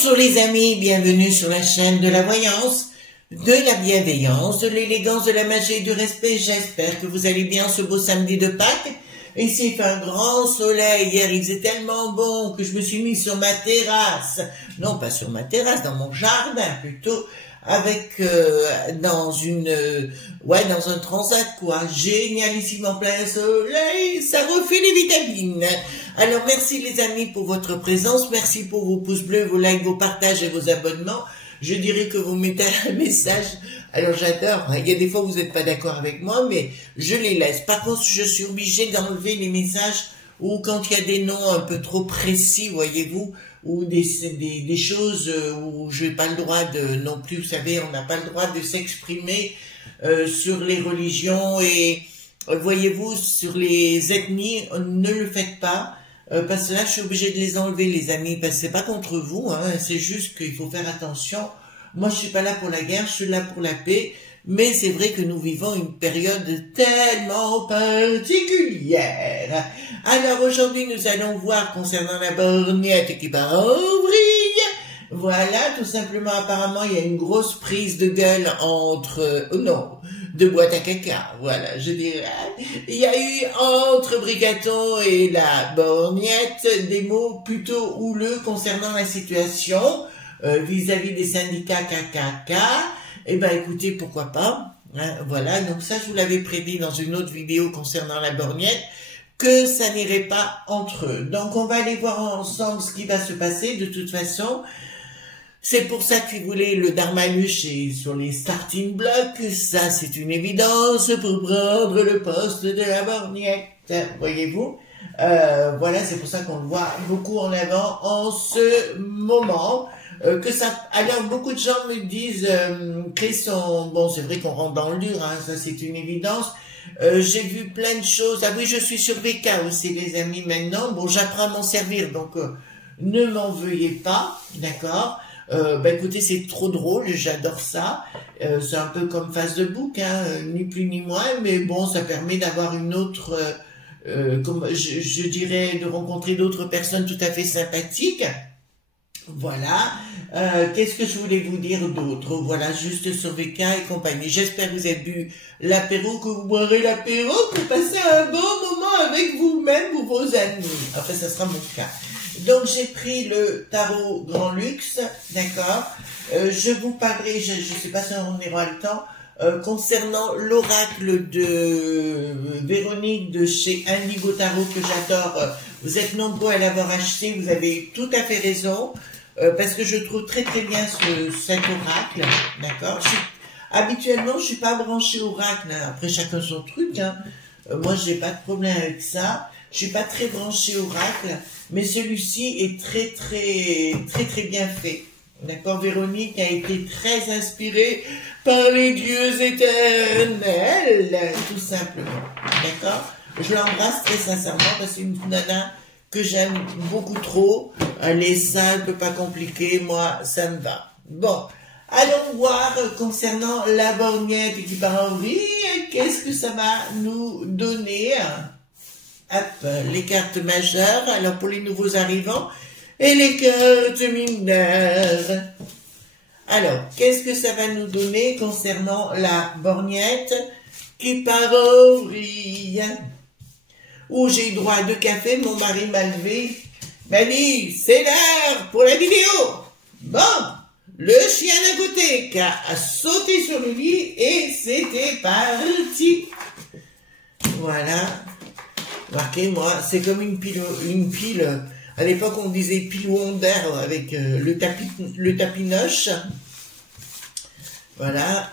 Bonjour les amis, bienvenue sur la chaîne de la voyance, de la bienveillance, de l'élégance, de la magie et du respect. J'espère que vous allez bien ce beau samedi de Pâques. Ici il fait un grand soleil, hier il faisait tellement bon que je me suis mis sur ma terrasse. Non pas sur ma terrasse, dans mon jardin plutôt, avec dans un transat quoi, génialissime en plein soleil, ça refait les vitamines. Alors merci les amis pour votre présence, merci pour vos pouces bleus, vos likes, vos partages et vos abonnements. Je dirais que vous mettez un message, alors j'adore, il y a des fois où vous n'êtes pas d'accord avec moi, mais je les laisse. Par contre, je suis obligée d'enlever les messages où quand il y a des noms un peu trop précis, voyez-vous, ou des choses où je n'ai pas le droit de, non plus, vous savez, on n'a pas le droit de s'exprimer sur les religions et, voyez-vous, sur les ethnies, ne le faites pas. Parce que là, je suis obligée de les enlever, les amis, parce que c'est pas contre vous, hein, c'est juste qu'il faut faire attention. Moi, je suis pas là pour la guerre, je suis là pour la paix, mais c'est vrai que nous vivons une période tellement particulière. Alors, aujourd'hui, nous allons voir concernant la borgnette qui part en vrille. Voilà, tout simplement, apparemment, il y a une grosse prise de gueule entre... non, de boîte à caca, voilà, je dirais. Il y a eu entre Bricaton et la borgnette des mots plutôt houleux concernant la situation vis-à-vis des syndicats KKK. Eh ben, écoutez, pourquoi pas, hein, voilà, donc ça, je vous l'avais prédit dans une autre vidéo concernant la borgnette, que ça n'irait pas entre eux. Donc, on va aller voir ensemble ce qui va se passer, de toute façon. C'est pour ça qu'ils voulaient le Darmaluche et sur les starting blocks, ça c'est une évidence pour prendre le poste de la borgnette, voyez-vous. Voilà, c'est pour ça qu'on le voit beaucoup en avant en ce moment. Que ça, alors beaucoup de gens me disent Cresson, bon c'est vrai qu'on rentre dans le dur, hein, ça c'est une évidence. J'ai vu plein de choses. Ah oui, je suis sur VK aussi les amis maintenant. Bon, j'apprends à m'en servir, donc ne m'en veuillez pas, d'accord. Bah écoutez, c'est trop drôle, j'adore ça. C'est un peu comme Face de Bouc, hein, ni plus ni moins, mais bon, ça permet d'avoir une autre, comme je dirais, de rencontrer d'autres personnes tout à fait sympathiques. Voilà. Qu'est-ce que je voulais vous dire d'autre? Voilà, juste sur VK et compagnie. J'espère que vous avez bu l'apéro, que vous boirez l'apéro pour passer un bon moment avec vous-même ou vos amis. Enfin, ça sera mon cas. Donc, j'ai pris le tarot Grand Luxe, d'accord. Je vous parlerai, je ne sais pas si on aura le temps, concernant l'oracle de Véronique de chez Indigo Tarot que j'adore. Vous êtes nombreux à l'avoir acheté, vous avez tout à fait raison, parce que je trouve très très bien cet oracle, d'accord. Habituellement, je suis pas branchée oracle, hein. Après chacun son truc, hein. Moi, j'ai pas de problème avec ça. Je suis pas très branchée oracle, mais celui-ci est très très bien fait. D'accord, Véronique a été très inspirée par les dieux éternels, tout simplement. D'accord, je l'embrasse très sincèrement parce que c'est une nana que j'aime beaucoup trop. Elle est simple, pas compliquée, moi ça me va. Bon, allons voir concernant la borgnette qui part en vrille, qu'est-ce que ça va nous donner. Hop, les cartes majeures, alors pour les nouveaux arrivants, et les cartes mineures. Alors, qu'est-ce que ça va nous donner concernant la borgnette qui part en vrille? Où j'ai eu droit à 2 cafés, mon mari m'a levé, m'a dit, c'est l'heure pour la vidéo. Bon, le chien d'à côté qui a sauté sur le lit et c'était parti. Voilà. Marquez, moi, c'est comme une pile. À l'époque, on disait pile Wonder avec le tapis noche. Voilà.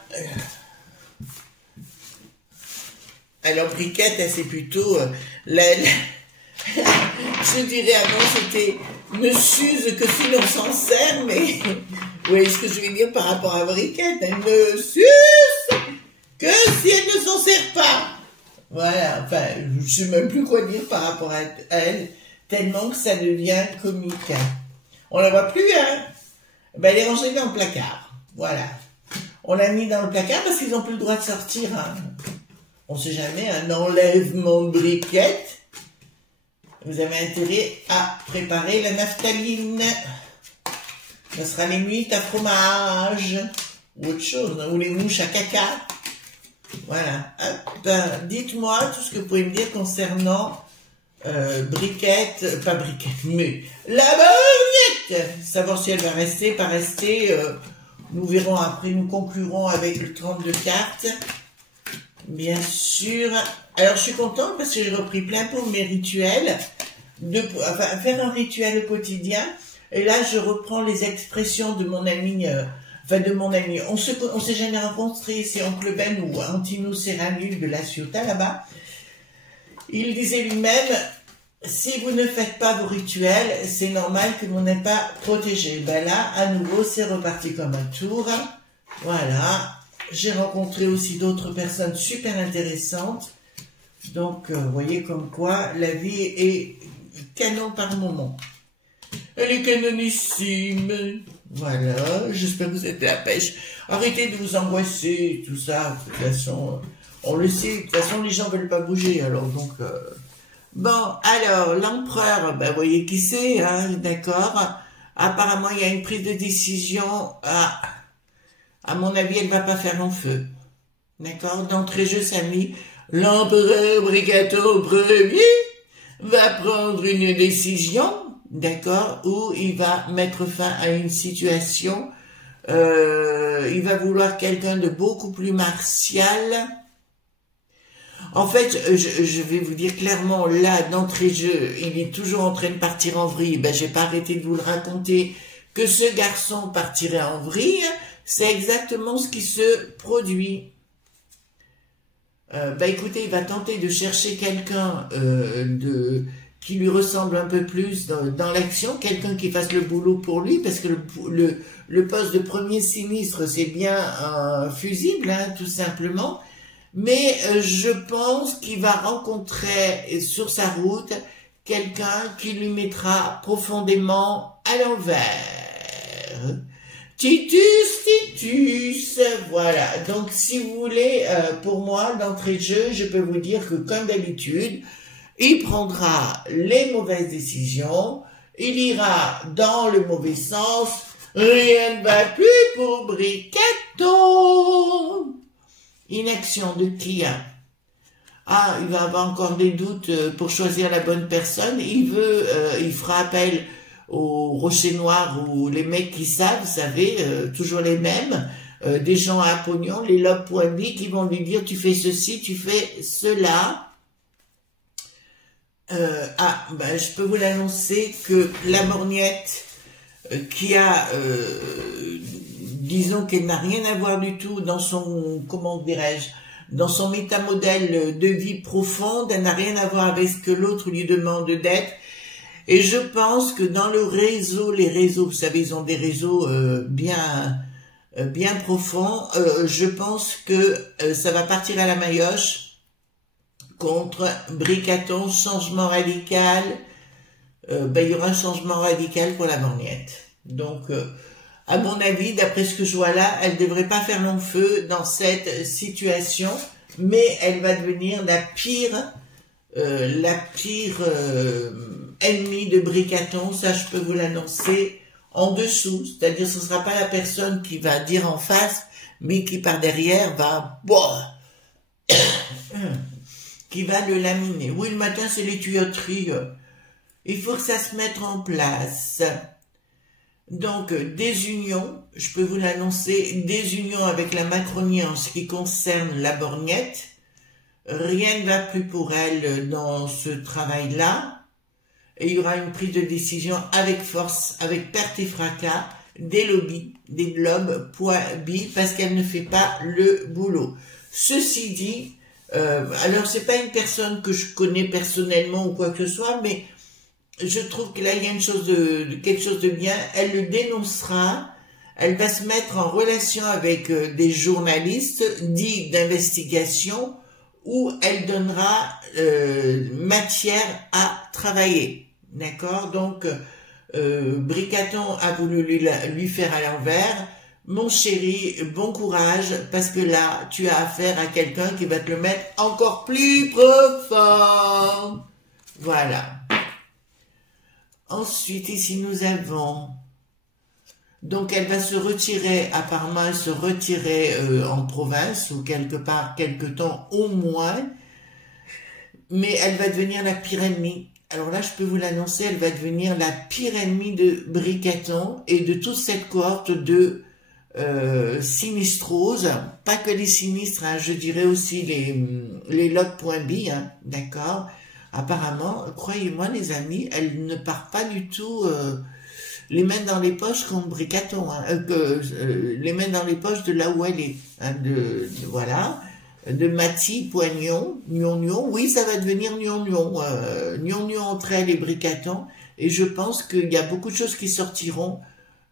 Alors, briquette, elle, c'est plutôt... je dirais avant, c'était ne s'use que si l'on s'en sert, mais... Vous voyez ce que je veux dire par rapport à briquette? Elle ne s'use que si elle ne s'en sert pas. Voilà, enfin, je ne sais même plus quoi dire par rapport à elle, tellement que ça devient comique. On la voit plus, hein? Ben, elle est rangée dans le placard. Voilà. On l'a mis dans le placard parce qu'ils n'ont plus le droit de sortir, hein. On ne sait jamais, un enlèvement de briquette. Vous avez intérêt à préparer la naphtaline. Ce sera les nuits à fromage, ou autre chose, ou les mouches à caca. Voilà. Dites-moi tout ce que vous pouvez me dire concernant Briquette, pas Briquette, mais la borgnette. Savoir si elle va rester, pas rester. Nous verrons après, nous conclurons avec le 32 cartes. Bien sûr. Alors, je suis contente parce que j'ai repris plein pot mes rituels. Enfin, faire un rituel au quotidien. Et là, je reprends les expressions de mon ami, on s'est jamais rencontrés, c'est Oncle Ben ou Antino Serranul de La Ciotat, là-bas. Il disait lui-même, si vous ne faites pas vos rituels, c'est normal que vous n'êtes pas protégé. Ben là, à nouveau, c'est reparti comme un tour. Voilà. J'ai rencontré aussi d'autres personnes super intéressantes. Donc, vous voyez comme quoi la vie est canon par moment. Elle est canonissime. Voilà, j'espère que vous êtes à la pêche. Arrêtez de vous angoisser, tout ça. De toute façon, on le sait. De toute façon, les gens ne veulent pas bouger. Alors, donc... Bon, alors, l'empereur, ben, vous voyez qui c'est, hein, d'accord. Apparemment, il y a une prise de décision. À mon avis, elle ne va pas faire long feu. D'accord. D'entrée-jeu, ça mis l'empereur Bricato Ier va prendre une décision. D'accord, où il va mettre fin à une situation, il va vouloir quelqu'un de beaucoup plus martial. En fait, je vais vous dire clairement, là, d'entrée de jeu, il est toujours en train de partir en vrille. Ben, j'ai pas arrêté de vous le raconter que ce garçon partirait en vrille. C'est exactement ce qui se produit. Ben, écoutez, il va tenter de chercher quelqu'un qui lui ressemble un peu plus dans l'action, quelqu'un qui fasse le boulot pour lui, parce que le poste de premier sinistre, c'est bien un fusible, hein, tout simplement. Mais je pense qu'il va rencontrer sur sa route quelqu'un qui lui mettra profondément à l'envers. Titus, voilà. Donc, si vous voulez, pour moi, d'entrée de jeu, je peux vous dire que, comme d'habitude, il prendra les mauvaises décisions, il ira dans le mauvais sens, rien ne va plus pour Bricato. Inaction de qui, hein? Ah, il va avoir encore des doutes pour choisir la bonne personne. Il fera appel aux rochers noirs ou les mecs qui savent, vous savez, toujours les mêmes, des gens à pognon, les lobes poignés qui vont lui dire tu fais ceci, tu fais cela. Ben, je peux vous l'annoncer que la borgnette qui a, disons qu'elle n'a rien à voir du tout dans son, comment dirais-je, dans son métamodèle de vie profonde, elle n'a rien à voir avec ce que l'autre lui demande d'être. Et je pense que dans le réseau, les réseaux, vous savez, ils ont des réseaux bien profonds, je pense que ça va partir à la maillotche contre Bricaton, changement radical. Ben, il y aura un changement radical pour la borgnette. Donc, à mon avis, d'après ce que je vois là, elle ne devrait pas faire long feu dans cette situation, mais elle va devenir la pire ennemie de Bricaton, ça je peux vous l'annoncer, en dessous, c'est-à-dire ce ne sera pas la personne qui va dire en face, mais qui par derrière va qui va le laminer. Oui, le matin, c'est les tuyauteries. Il faut que ça se mette en place. Donc, des unions, je peux vous l'annoncer, des unions avec la Macronie en ce qui concerne la borgnette. Rien ne va plus pour elle dans ce travail-là. Et il y aura une prise de décision avec force, avec perte et fracas, des lobbies, des globes, poids, billes, parce qu'elle ne fait pas le boulot. Ceci dit, alors c'est pas une personne que je connais personnellement ou quoi que ce soit, mais je trouve que là il y a quelque chose de bien. Elle le dénoncera, elle va se mettre en relation avec des journalistes dits d'investigation où elle donnera matière à travailler. D'accord? Donc, Bricaton a voulu lui faire à l'envers. Mon chéri, bon courage, parce que là, tu as affaire à quelqu'un qui va te le mettre encore plus profond. Voilà. Ensuite, ici, nous avons Donc elle va se retirer, apparemment elle se retirer en province ou quelque part, quelque temps au moins, mais elle va devenir la pire ennemie. Alors là, je peux vous l'annoncer, elle va devenir la pire ennemie de Bricaton et de toute cette cohorte de sinistroses, pas que les sinistres, hein, je dirais aussi les log.b, hein, d'accord. Apparemment, croyez-moi les amis, elle ne part pas du tout les mains dans les poches comme Bricaton, hein, les mains dans les poches de là où elle est, hein, voilà, de Mathie Poignon, Gnon, oui, ça va devenir Gnon entre elle et Bricaton, et je pense qu'il y a beaucoup de choses qui sortiront.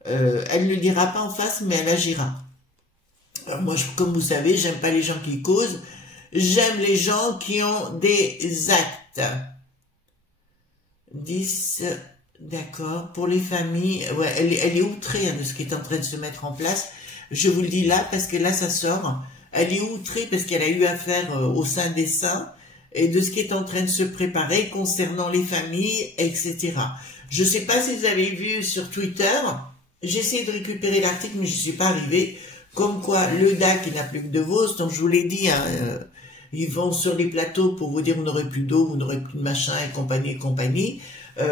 Elle ne le dira pas en face, mais elle agira. Alors moi, comme vous savez, j'aime pas les gens qui causent, j'aime les gens qui ont des actes. 10... D'accord, pour les familles, ouais, elle est outrée hein, de ce qui est en train de se mettre en place. Je vous le dis là, parce que là, ça sort. Elle est outrée parce qu'elle a eu affaire au sein des saints et de ce qui est en train de se préparer concernant les familles, etc. Je ne sais pas si vous avez vu sur Twitter, j'ai essayé de récupérer l'article, mais je ne suis pas arrivée. Comme quoi, le DAC, il n'a plus que de Vos, donc je vous l'ai dit, hein, ils vont sur les plateaux pour vous dire vous n'aurez plus d'eau, vous n'aurez plus de machin, et compagnie, et compagnie.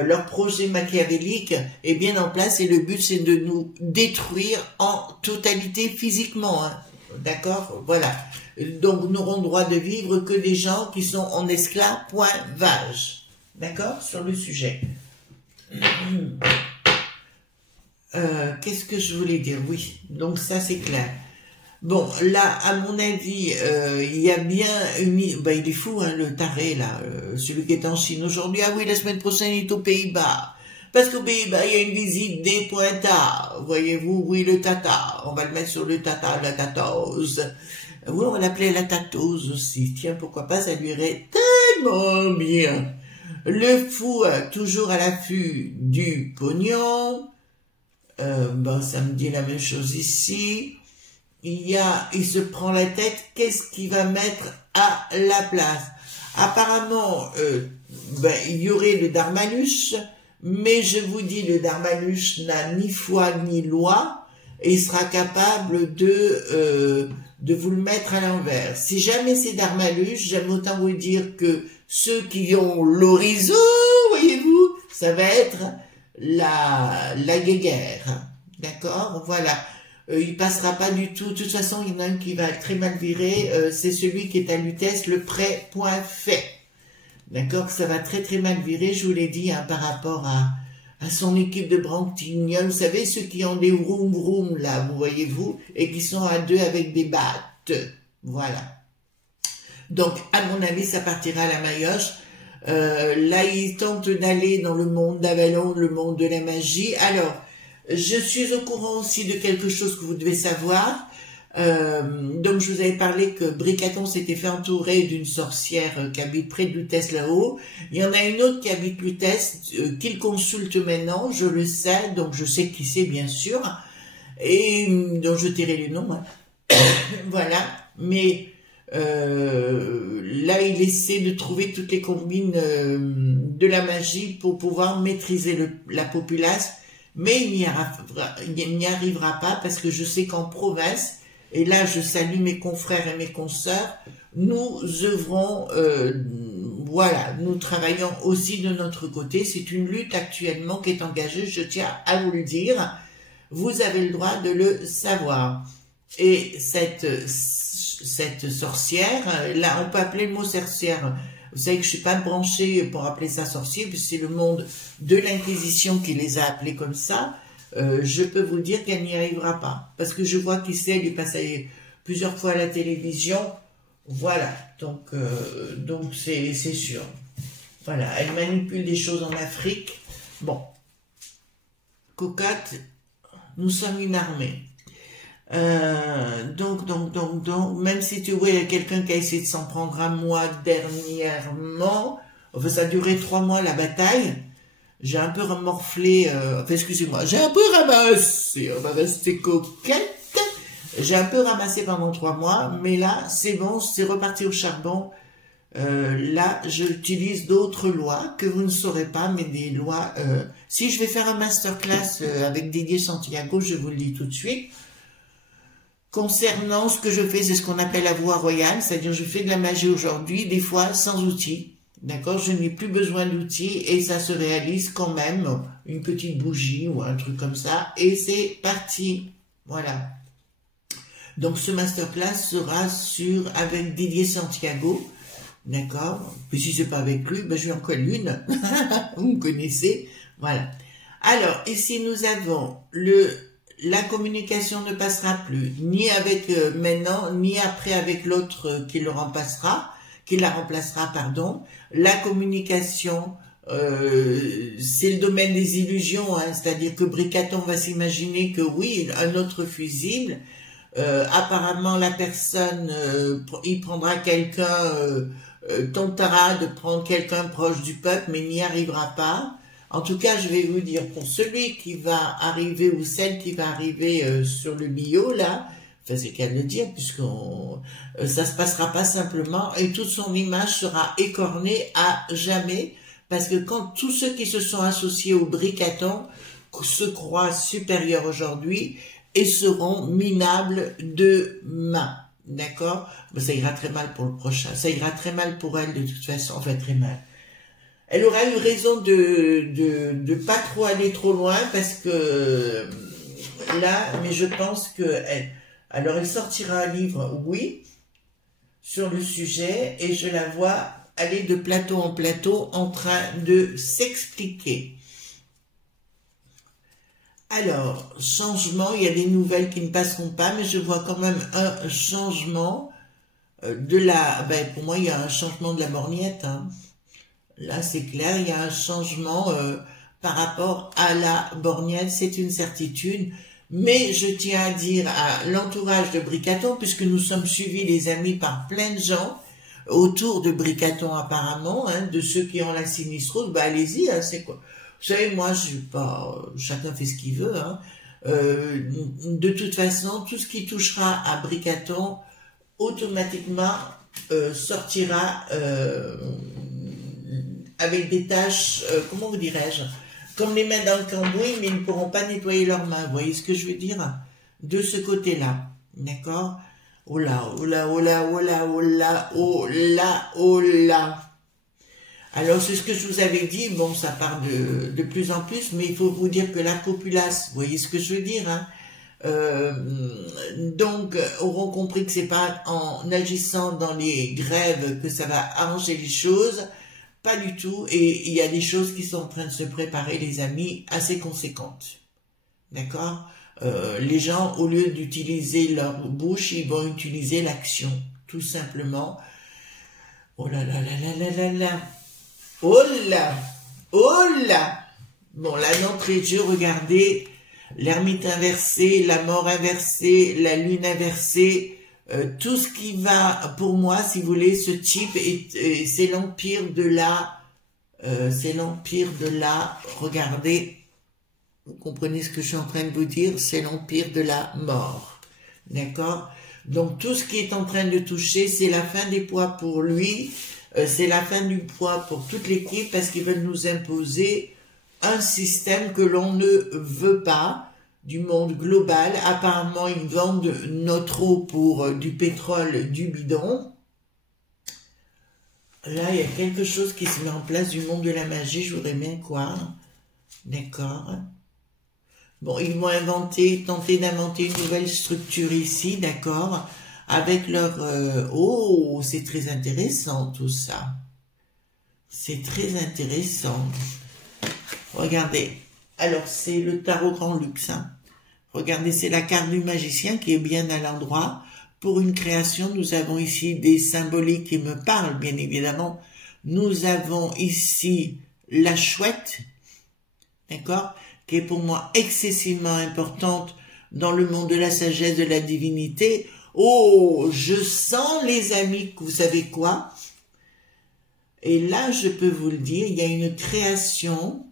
Leur projet machiavélique est bien en place et le but c'est de nous détruire en totalité physiquement, hein. D'accord, voilà. Donc nous n'aurons droit de vivre que des gens qui sont en esclavage, d'accord, sur le sujet. Qu'est-ce que je voulais dire? Oui, donc ça c'est clair. Bon, là, à mon avis, il y a bien une... Ben, il est fou, hein, le taré, là, celui qui est en Chine aujourd'hui. Ah oui, la semaine prochaine, il est aux Pays-Bas. Parce qu'aux Pays-Bas, il y a une visite des pointards. Voyez-vous, oui, le tata. On va le mettre sur le tata, la tatose. Oui, on va l'appeler la tatose aussi. Tiens, pourquoi pas, ça lui irait tellement bien. Le fou, toujours à l'affût du pognon. Ben, ça me dit la même chose ici. Il se prend la tête, qu'est-ce qu'il va mettre à la place? Apparemment, ben, il y aurait le Darmanuche, mais je vous dis, le Darmanuche n'a ni foi ni loi, et il sera capable de vous le mettre à l'envers. Si jamais c'est Darmanuche, j'aime autant vous dire que ceux qui ont l'horizon, voyez-vous, ça va être la guéguerre. D'accord? Voilà. Il passera pas du tout. De toute façon, il y en a un qui va très mal virer. C'est celui qui est à Lutèce, le prêt point fait. D'accord, ça va très très mal virer, je vous l'ai dit, hein, par rapport à son équipe de branquignoles. Vous savez, ceux qui ont des vroom là, vous voyez-vous, et qui sont à deux avec des battes. Voilà. Donc, à mon avis, ça partira à la maillotche. Là, il tente d'aller dans le monde d'Avalon, le monde de la magie. Alors, je suis au courant aussi de quelque chose que vous devez savoir. Donc, je vous avais parlé que Bricaton s'était fait entourer d'une sorcière qui habite près de Lutèce là-haut. Il y en a une autre qui habite Lutèce, qu'il consulte maintenant, je le sais, donc je sais qui c'est bien sûr, et donc je tairai les noms. Hein. Voilà, mais là, il essaie de trouver toutes les combines de la magie pour pouvoir maîtriser la populace. Mais il n'y arrivera pas parce que je sais qu'en province, et là je salue mes confrères et mes consoeurs, nous œuvrons, voilà, nous travaillons aussi de notre côté. C'est une lutte actuellement qui est engagée, je tiens à vous le dire, vous avez le droit de le savoir. Et cette sorcière, là on peut appeler le mot sorcière, vous savez que je suis pas branchée pour appeler ça sorcier, puisque c'est le monde de l'Inquisition qui les a appelés comme ça. Je peux vous dire qu'elle n'y arrivera pas. Parce que je vois qu'il sait, il est passé plusieurs fois à la télévision. Voilà, donc c'est sûr. Voilà, elle manipule des choses en Afrique. Bon, cocotte, nous sommes une armée. Donc, même si tu vois, il y a quelqu'un qui a essayé de s'en prendre à moi dernièrement, enfin, ça a duré 3 mois la bataille, j'ai un peu remorflé, enfin, excusez-moi, j'ai un peu ramassé, on va rester coquette, j'ai un peu ramassé pendant 3 mois, mais là, c'est bon, c'est reparti au charbon, Là, j'utilise d'autres lois que vous ne saurez pas, mais des lois... si je vais faire un masterclass avec Didier Santiago, je vous le dis tout de suite. Concernant ce que je fais, c'est ce qu'on appelle la voie royale, c'est-à-dire je fais de la magie aujourd'hui, des fois sans outils. D'accord, je n'ai plus besoin d'outils et ça se réalise quand même, une petite bougie ou un truc comme ça, et c'est parti. Voilà. Donc ce masterclass sera avec Didier Santiago. D'accord. Puis si c'est pas avec lui, ben je vais en coller une. Vous me connaissez. Voilà. Alors, ici nous avons la communication ne passera plus, ni avec maintenant, ni après avec l'autre qui la remplacera, pardon. La communication, c'est le domaine des illusions, hein, c'est-à-dire que Bricaton va s'imaginer que oui, un autre fusible, apparemment la personne, il prendra quelqu'un, tentera de prendre quelqu'un proche du peuple, mais n'y arrivera pas. En tout cas, je vais vous dire, pour celui qui va arriver ou celle qui va arriver sur le bio, là, enfin c'est qu'à le dire, puisque ça se passera pas simplement, et toute son image sera écornée à jamais, parce que quand tous ceux qui se sont associés au Bricaton se croient supérieurs aujourd'hui et seront minables demain. D'accord? Ça ira très mal pour le prochain. Ça ira très mal pour elle de toute façon. Enfin, très mal. Elle aura eu raison de pas trop aller trop loin parce que là, mais je pense que alors elle sortira un livre, oui, sur le sujet et je la vois aller de plateau en plateau en train de s'expliquer. Alors, changement, il y a des nouvelles qui ne passeront pas, mais je vois quand même un changement pour moi, il y a un changement de la morgnette, hein. Là, c'est clair, il y a un changement par rapport à la borgnette, c'est une certitude. Mais je tiens à dire à l'entourage de Bricaton, puisque nous sommes suivis, les amis, par plein de gens autour de Bricaton apparemment, hein, de ceux qui ont la sinistrose, bah allez-y, hein, c'est quoi? Vous savez, moi, je suis pas... Chacun fait ce qu'il veut, hein. De toute façon, tout ce qui touchera à Bricaton, automatiquement, sortira... avec des tâches, comment vous dirais-je, comme les mains dans le cambouis, mais ils ne pourront pas nettoyer leurs mains. Vous voyez ce que je veux dire? De ce côté-là, d'accord? Oh là, oh là, oh là, oh là, oh là, oh là, oh là. Alors, c'est ce que je vous avais dit, bon, ça part de plus en plus, mais il faut vous dire que la populace, vous voyez ce que je veux dire, hein? Donc, auront compris que c'est pas en agissant dans les grèves que ça va arranger les choses. Pas du tout, et il y a des choses qui sont en train de se préparer, les amis, assez conséquentes. D'accord? Les gens, au lieu d'utiliser leur bouche, ils vont utiliser l'action, tout simplement. Oh là là là là là là là. Oh là! Oh là! Bon, là, d'entrée de jeu, regardez, l'ermite inversé, la mort inversée, la lune inversée, tout ce qui va, pour moi, si vous voulez, ce type, c'est l'empire de regardez, vous comprenez ce que je suis en train de vous dire, c'est l'empire de la mort, d'accord? Donc, tout ce qui est en train de toucher, c'est la fin des poids pour lui, c'est la fin du poids pour toute l'équipe, parce qu'ils veulent nous imposer un système que l'on ne veut pas, du monde global. Apparemment, ils vendent notre eau pour du pétrole, du bidon. Là, il y a quelque chose qui se met en place du monde de la magie, je voudrais bien croire. D'accord. Bon, ils vont tenter d'inventer une nouvelle structure ici, d'accord, avec leur... oh, c'est très intéressant tout ça. C'est très intéressant. Regardez. Alors, c'est le tarot Grand Luxe. Hein. Regardez, c'est la carte du magicien qui est bien à l'endroit. Pour une création, nous avons ici des symboliques qui me parlent, bien évidemment. Nous avons ici la chouette, d'accord, qui est pour moi excessivement importante dans le monde de la sagesse, de la divinité. Oh, je sens, les amis, que vous savez quoi? Et là, je peux vous le dire, il y a une création...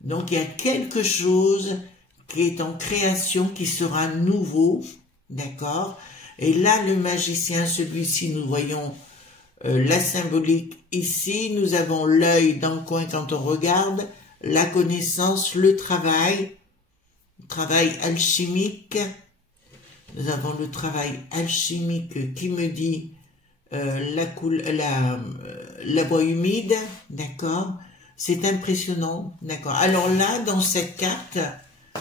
Donc, il y a quelque chose qui est en création, qui sera nouveau, d'accord? Et là, le magicien, celui-ci, nous voyons la symbolique ici, nous avons l'œil dans le coin quand on regarde, la connaissance, le travail alchimique. Nous avons le travail alchimique qui me dit la voie humide, d'accord. C'est impressionnant, d'accord. Alors là, dans cette carte,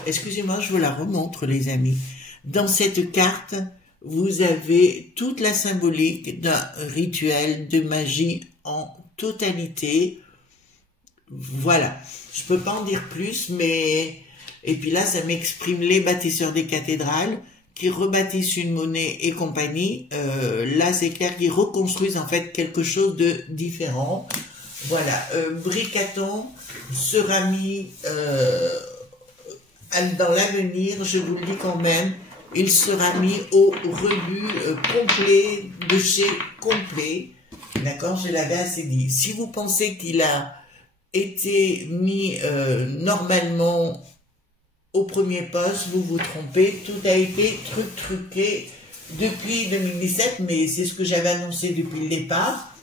excusez-moi, je vous la remontre, les amis. Dans cette carte, vous avez toute la symbolique d'un rituel de magie en totalité. Voilà, je peux pas en dire plus, mais... Et puis là, ça m'exprime les bâtisseurs des cathédrales qui rebâtissent une monnaie et compagnie. Là, c'est clair qu'ils reconstruisent en fait quelque chose de différent. Voilà, Bricaton sera mis dans l'avenir, je vous le dis quand même, il sera mis au rebut complet, de chez complet. D'accord, je l'avais assez dit. Si vous pensez qu'il a été mis normalement au premier poste, vous vous trompez. Tout a été truqué depuis 2017, mais c'est ce que j'avais annoncé depuis le départ.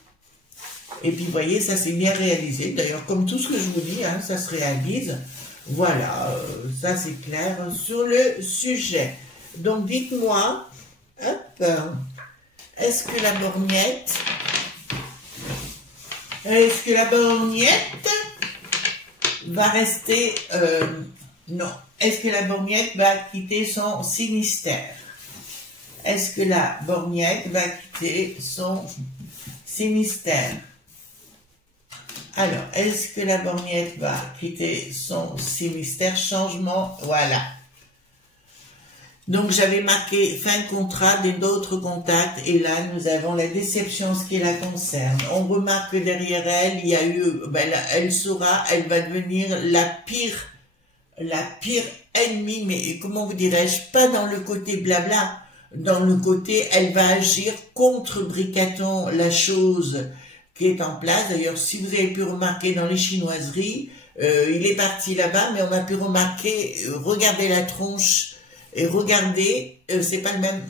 Et puis, vous voyez, ça s'est bien réalisé. D'ailleurs, comme tout ce que je vous dis, hein, ça se réalise. Voilà, ça c'est clair sur le sujet. Donc, dites-moi, hop, est-ce que la borgnette va rester, non, est-ce que la borgnette va quitter son sinistère? Est-ce que la borgnette va quitter son sinistère? Alors, est-ce que la borgnette va quitter son sinistère? Changement, voilà. Donc, j'avais marqué fin de contrat, d'autres contacts, et là, nous avons la déception, ce qui la concerne. On remarque que derrière elle, il y a eu, elle va devenir la pire ennemie, mais comment vous dirais-je, pas dans le côté blabla, dans le côté, elle va agir contre Bricaton, la chose qui est en place. D'ailleurs, si vous avez pu remarquer dans les chinoiseries, il est parti là-bas, mais on a pu remarquer, regardez la tronche, et regardez, c'est pas le même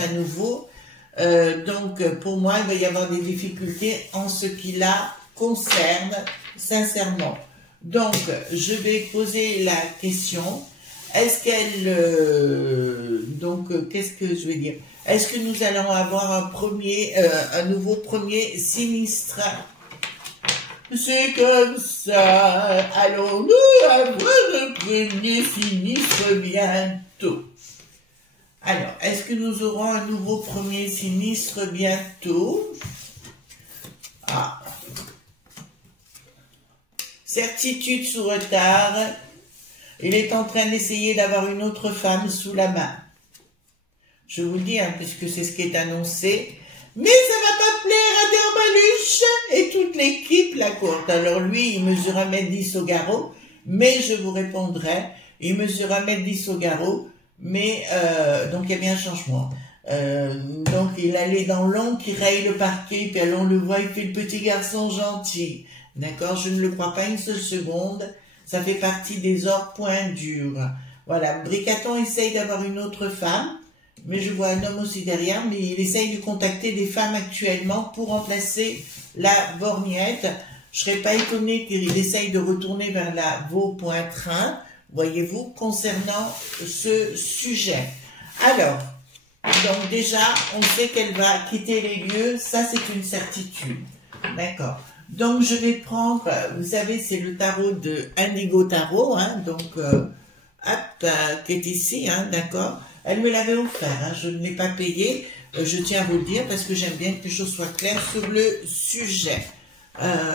à nouveau. Donc, pour moi, il va y avoir des difficultés en ce qui la concerne, sincèrement. Donc, je vais poser la question. Est-ce qu'elle... qu'est-ce que je vais dire? Est-ce que nous allons avoir un nouveau premier sinistre? C'est comme ça. Allons-nous avoir un premier sinistre bientôt? Alors, est-ce que nous aurons un nouveau premier sinistre bientôt? Ah. Certitude sous retard. Il est en train d'essayer d'avoir une autre femme sous la main. Je vous le dis, hein, puisque c'est ce qui est annoncé. Mais ça va pas plaire à Dermaluche et toute l'équipe, la courte. Alors lui, il mesure 1m10 au garrot, mais je vous répondrai, il mesure 1m10 au garrot, mais donc il y a bien un changement. Donc il allait dans l'ombre, qui raye le parquet, puis on le voit, il fait le petit garçon gentil. D'accord, je ne le crois pas une seule seconde. Ça fait partie des ors points durs. Voilà, Bricaton essaye d'avoir une autre femme, mais je vois un homme aussi derrière, mais il essaye de contacter des femmes actuellement pour remplacer la borgnette. Je serais pas étonnée qu'il essaye de retourner vers la Vaux-Pointrin, voyez-vous, concernant ce sujet. Alors, donc déjà, on sait qu'elle va quitter les lieux, ça c'est une certitude. D'accord. Donc je vais prendre, vous savez, c'est le tarot de Indigo Tarot, hein, donc, qui est ici, hein, d'accord. Elle me l'avait offert, hein, je ne l'ai pas payé, je tiens à vous le dire, parce que j'aime bien que les choses soient claires sur le sujet.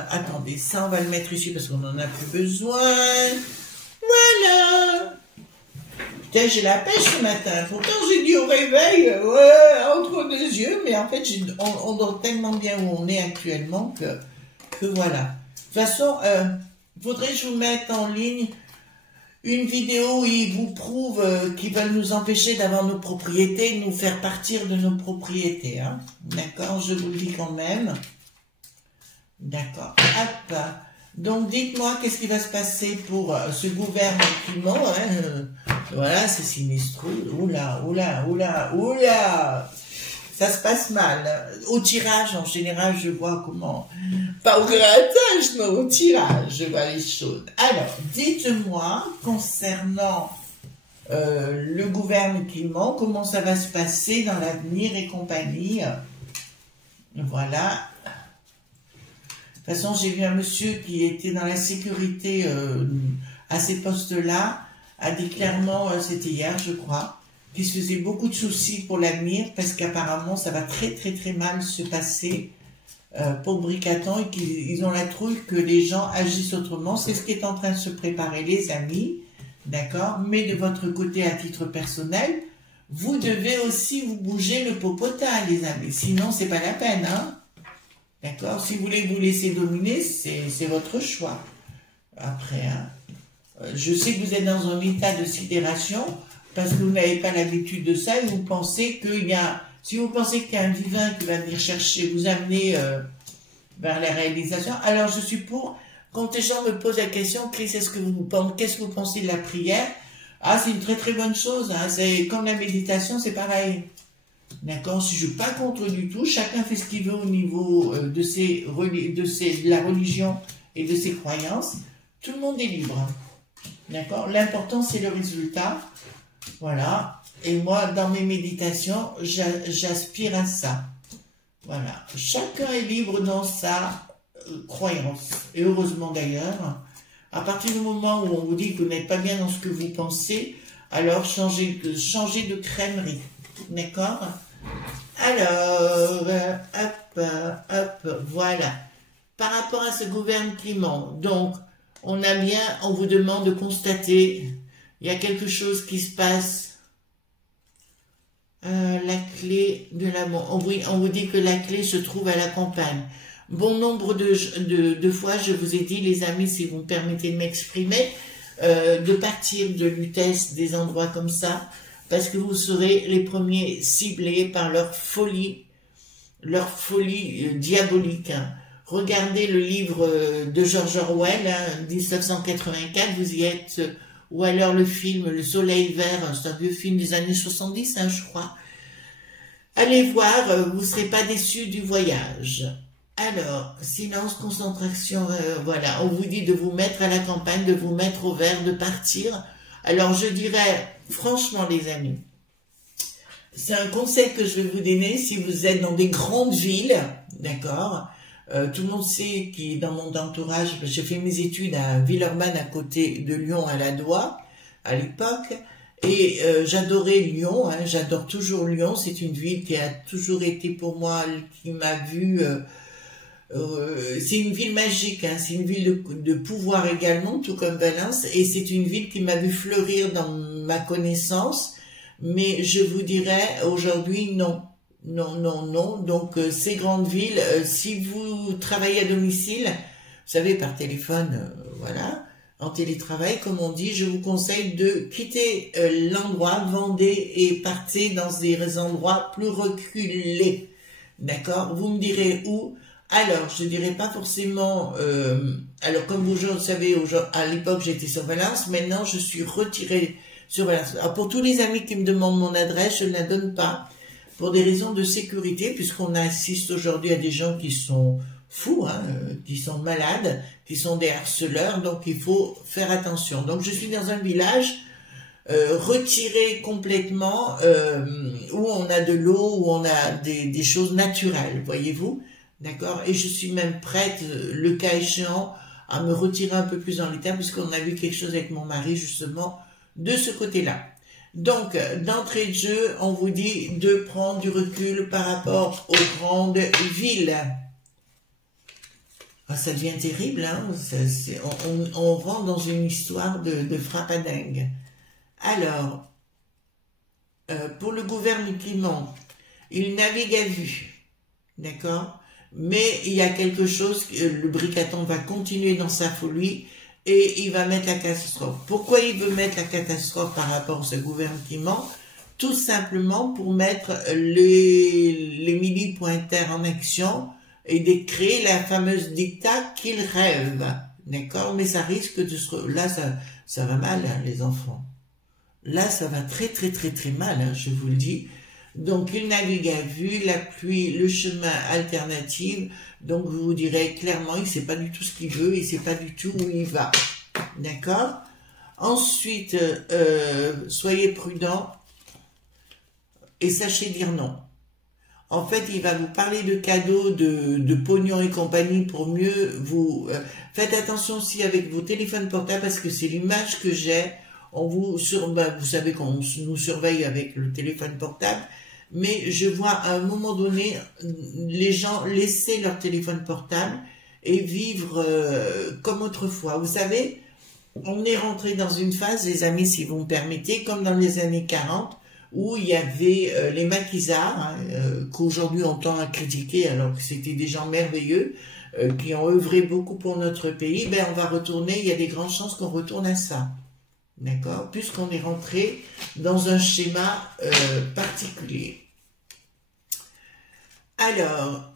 Attendez, ça on va le mettre ici, parce qu'on n'en a plus besoin. Voilà. Putain, j'ai la pêche ce matin, pourtant j'ai dit au réveil, ouais, entre deux yeux, mais en fait, on dort tellement bien où on est actuellement que voilà. De toute façon, faudrait que je vous mette en ligne une vidéo où ils vous prouvent qu'ils veulent nous empêcher d'avoir nos propriétés, nous faire partir de nos propriétés. Hein. D'accord, je vous le dis quand même. D'accord. Hop. Donc, dites-moi, qu'est-ce qui va se passer pour ce gouvernement hein, voilà, c'est sinistre. Oula, oula, oula, oula. ça se passe mal. Au tirage, en général, je vois comment... Pas au grattage, non, au tirage, je vois les choses. Alors, dites-moi, concernant le gouvernement, comment ça va se passer dans l'avenir et compagnie. Voilà. De toute façon, j'ai vu un monsieur qui était dans la sécurité à ces postes-là, a dit clairement, c'était hier, je crois, qu'il se faisait beaucoup de soucis pour l'avenir, parce qu'apparemment, ça va très très très mal se passer pour Bricaton, et qu'ils ont la trouille que les gens agissent autrement. C'est ce qui est en train de se préparer, les amis, d'accord? Mais de votre côté, à titre personnel, vous devez aussi vous bouger le popotin, les amis, sinon c'est pas la peine, hein? D'accord? Si vous voulez vous laisser dominer, c'est votre choix. Après, hein. Je sais que vous êtes dans un état de sidération parce que vous n'avez pas l'habitude de ça et vous pensez qu'il y a... Si vous pensez qu'il y a un divin qui va venir chercher, vous amener vers la réalisation, alors je suis pour... Quand les gens me posent la question, Chris, qu'est-ce que vous pensez de la prière? Ah, c'est une très très bonne chose. Hein. C'est comme la méditation, c'est pareil. D'accord, si je ne suis pas contre du tout, chacun fait ce qu'il veut au niveau de la religion et de ses croyances. Tout le monde est libre. D'accord, l'important c'est le résultat. Voilà. Et moi, dans mes méditations, j'aspire à ça. Voilà. Chacun est libre dans sa croyance. Et heureusement d'ailleurs, à partir du moment où on vous dit que vous n'êtes pas bien dans ce que vous pensez, alors changez de crèmerie. D'accord? Alors, hop, voilà. Par rapport à ce gouvernement, donc, on vous demande de constater, il y a quelque chose qui se passe. La clé de l'amour. On vous dit que la clé se trouve à la campagne. Bon nombre de fois, je vous ai dit, les amis, si vous me permettez de m'exprimer, de partir de Lutèce, des endroits comme ça, parce que vous serez les premiers ciblés par leur folie diabolique. Hein. Regardez le livre de George Orwell, hein, 1984, vous y êtes, ou alors le film Le Soleil Vert, c'est un vieux film des années 70, hein, je crois. Allez voir, vous ne serez pas déçus du voyage. Alors, silence, concentration, voilà, on vous dit de vous mettre à la campagne, de vous mettre au vert, de partir. Alors, je dirais... Franchement, les amis, c'est un conseil que je vais vous donner si vous êtes dans des grandes villes, d'accord? Tout le monde sait qui dans mon entourage, j'ai fait mes études à Villeurbanne, à côté de Lyon, à la Doua, à l'époque, et j'adorais Lyon, hein, j'adore toujours Lyon, c'est une ville qui a toujours été pour moi, qui m'a vu... c'est une ville magique, hein, c'est une ville de pouvoir également, tout comme Valence, et c'est une ville qui m'a vu fleurir dans ma connaissance, mais je vous dirais aujourd'hui non, donc ces grandes villes, si vous travaillez à domicile, vous savez par téléphone, voilà, en télétravail comme on dit, je vous conseille de quitter l'endroit, vendez et partez dans des endroits plus reculés, d'accord, vous me direz où. Alors, je ne dirais pas forcément... alors, comme vous le savez, à l'époque, j'étais sur Valence. Maintenant, je suis retirée sur Valence. Alors, pour tous les amis qui me demandent mon adresse, je ne la donne pas. Pour des raisons de sécurité, puisqu'on assiste aujourd'hui à des gens qui sont fous, hein, qui sont malades, qui sont des harceleurs. Donc, il faut faire attention. Donc, je suis dans un village retiré complètement, où on a de l'eau, où on a des choses naturelles, voyez-vous. D'accord? Et je suis même prête, le cas échéant, à me retirer un peu plus dans l'état, puisqu'on a vu quelque chose avec mon mari, justement, de ce côté-là. Donc, d'entrée de jeu, on vous dit de prendre du recul par rapport aux grandes villes. Ah, ça devient terrible, hein? On rentre dans une histoire de frappadingue. Alors, pour le gouvernement, il navigue à vue, d'accord? Mais il y a quelque chose, le Bricaton va continuer dans sa folie et il va mettre la catastrophe. Pourquoi il veut mettre la catastrophe par rapport à ce gouvernement? Tout simplement pour mettre les militaires en action et de créer la fameuse dictat qu'il rêve. D'accord? Mais ça risque de se... Là, ça va mal, hein, les enfants. Là, ça va très, très, très, très mal, hein, je vous le dis. Donc, il navigue à vue, la pluie, le chemin alternative. Donc, je vous dirais clairement, il ne sait pas du tout ce qu'il veut, il ne sait pas du tout où il va. D'accord? Ensuite, soyez prudent et sachez dire non. En fait, il va vous parler de cadeaux, de pognon et compagnie pour mieux vous... faites attention aussi avec vos téléphones portables parce que c'est l'image que j'ai. On vous savez qu'on nous surveille avec le téléphone portable, mais je vois à un moment donné les gens laisser leur téléphone portable et vivre comme autrefois. Vous savez, on est rentré dans une phase, les amis, si vous me permettez, comme dans les années 40, où il y avait les maquisards, hein, qu'aujourd'hui on tend à critiquer alors que c'était des gens merveilleux, qui ont œuvré beaucoup pour notre pays. Ben, on va retourner, il y a des grandes chances qu'on retourne à ça. D'accord? Puisqu'on est rentré dans un schéma particulier. Alors,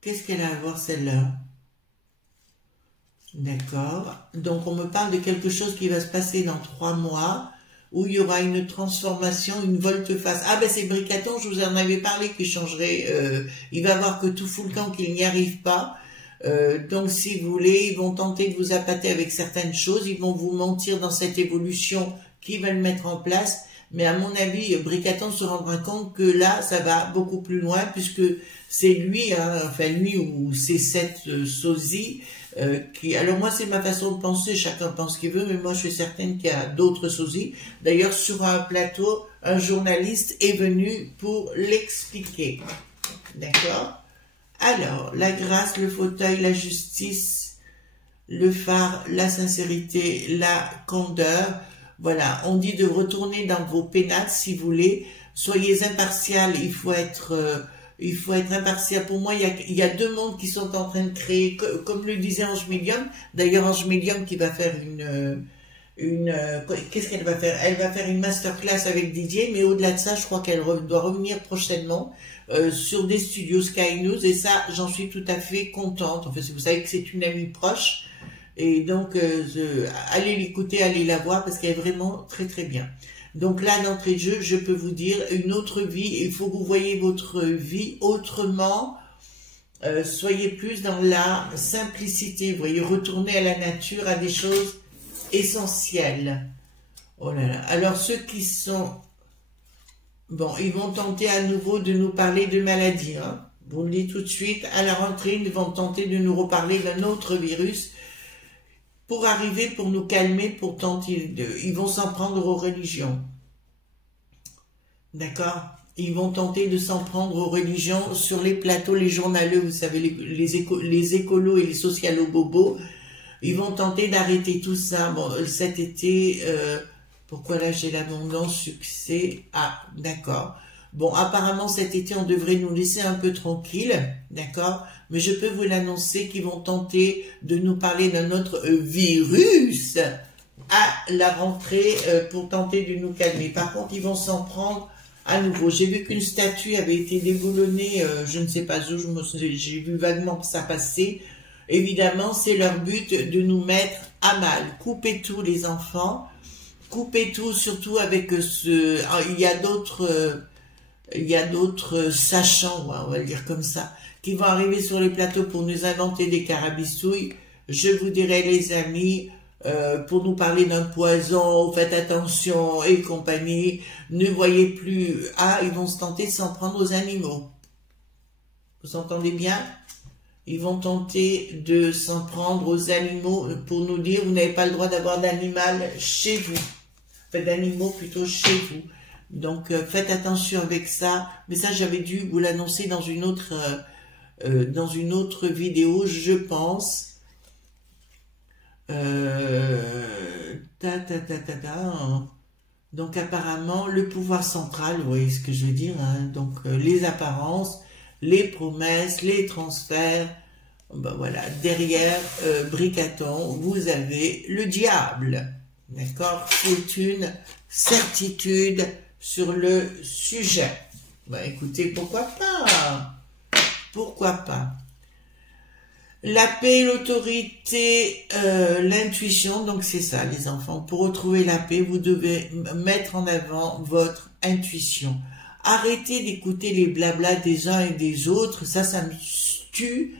qu'est-ce qu'elle a à voir celle-là? D'accord. Donc, on me parle de quelque chose qui va se passer dans 3 mois, où il y aura une transformation, une volte-face. Ah ben c'est Bricaton, je vous en avais parlé, qu'il changerait, il va voir que tout fout le camp, qu'il n'y arrive pas. Donc si vous voulez, ils vont tenter de vous appâter avec certaines choses, ils vont vous mentir dans cette évolution qu'ils veulent mettre en place, mais à mon avis, Bricaton se rendra compte que là, ça va beaucoup plus loin, puisque c'est lui, hein, enfin lui ou c'est cette sosie, qui... Alors moi, c'est ma façon de penser, chacun pense ce qu'il veut, mais moi je suis certaine qu'il y a d'autres sosies. D'ailleurs, sur un plateau, un journaliste est venu pour l'expliquer. D'accord? Alors, la grâce, le fauteuil, la justice, le phare, la sincérité, la candeur. Voilà, on dit de retourner dans vos pénates si vous voulez. Soyez impartial, il faut être impartial. Pour moi, il y a 2 mondes qui sont en train de créer, comme le disait Ange Médium. D'ailleurs, Ange Médium qui va faire qu'est-ce qu'elle va faire? Elle va faire une masterclass avec Didier, mais au-delà de ça, je crois qu'elle doit revenir prochainement sur des studios Sky News, et ça, j'en suis tout à fait contente. Enfin, vous savez que c'est une amie proche, et donc allez l'écouter, allez la voir, parce qu'elle est vraiment très très bien. Donc là, d'entrée de jeu, je peux vous dire, une autre vie, il faut que vous voyez votre vie autrement. Soyez plus dans la simplicité, vous voyez, retourner à la nature, à des choses essentielles. Oh là là. Alors ceux qui sont... Bon, ils vont tenter à nouveau de nous parler de maladie. Hein. Vous le dites tout de suite, à la rentrée, ils vont tenter de nous reparler d'un autre virus pour arriver, pour nous calmer, pour tenter de... Ils vont s'en prendre aux religions. D'accord? Ils vont tenter de s'en prendre aux religions sur les plateaux, les journaleux, vous savez, les écolos et les socialo-bobos. Ils vont tenter d'arrêter tout ça. Bon, cet été... pourquoi là j'ai l'abondance, succès? Ah, d'accord. Bon, apparemment cet été on devrait nous laisser un peu tranquille, d'accord? Mais je peux vous l'annoncer qu'ils vont tenter de nous parler d'un autre virus à la rentrée pour tenter de nous calmer. Par contre, ils vont s'en prendre à nouveau. J'ai vu qu'une statue avait été déboulonnée, je ne sais pas où, j'ai vu vaguement que ça passait. Évidemment, c'est leur but de nous mettre à mal. Coupez tout les enfants. Coupez tout, surtout avec ce... Il y a d'autres sachants, on va le dire comme ça, qui vont arriver sur les plateaux pour nous inventer des carabistouilles. Je vous dirais, les amis, pour nous parler d'un poison, faites attention et compagnie, ne voyez plus... Ah, ils vont se tenter de s'en prendre aux animaux. Vous entendez bien? Ils vont tenter de s'en prendre aux animaux pour nous dire, vous n'avez pas le droit d'avoir d'animal chez vous. Enfin, d'animaux plutôt chez vous. Donc, faites attention avec ça. Mais ça, j'avais dû vous l'annoncer dans une autre vidéo, je pense. Donc, apparemment, le pouvoir central, vous voyez ce que je veux dire, hein, donc, les apparences, les promesses, les transferts, ben voilà, derrière Bricaton, vous avez le diable. D'accord? C'est une certitude sur le sujet. Ben écoutez, pourquoi pas? Pourquoi pas? La paix, l'autorité, l'intuition, donc c'est ça les enfants. Pour retrouver la paix, vous devez mettre en avant votre intuition. Arrêtez d'écouter les blablas des uns et des autres, ça me tue.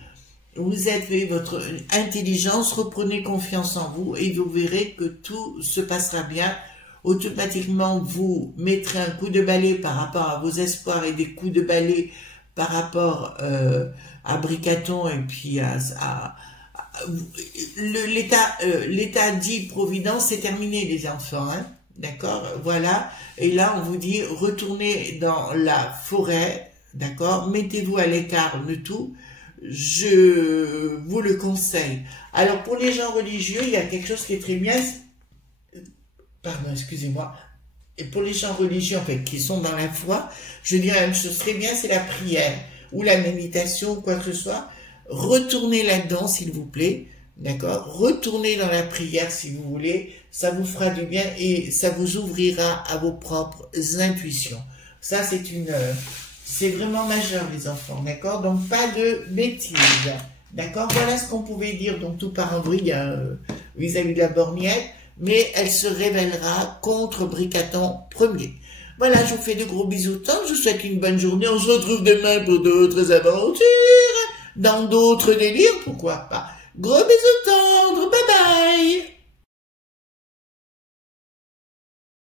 Vous avez votre intelligence, reprenez confiance en vous et vous verrez que tout se passera bien. Automatiquement, vous mettrez un coup de balai par rapport à vos espoirs et des coups de balai par rapport à Bricaton et puis l'état dit Providence, c'est terminé les enfants, hein, d'accord, voilà, et là on vous dit retournez dans la forêt, d'accord, mettez-vous à l'écart de tout, je vous le conseille. Alors pour les gens religieux, il y a quelque chose qui est très bien, pardon, excusez-moi, et pour les gens religieux, en fait, qui sont dans la foi, je dirais une chose très bien, c'est la prière, ou la méditation, ou quoi que ce soit. Retournez là-dedans, s'il vous plaît, d'accord? Retournez dans la prière, si vous voulez, ça vous fera du bien, et ça vous ouvrira à vos propres intuitions. Ça, c'est vraiment majeur, les enfants, d'accord? Donc, pas de bêtises, d'accord? Voilà ce qu'on pouvait dire, donc tout part en vrille vis-à-vis de la borgnette, mais elle se révélera contre Bricaton Ier. Voilà, je vous fais de gros bisous, je vous souhaite une bonne journée, on se retrouve demain pour d'autres aventures, dans d'autres délires, pourquoi pas. Gros bisous tendres, bye bye.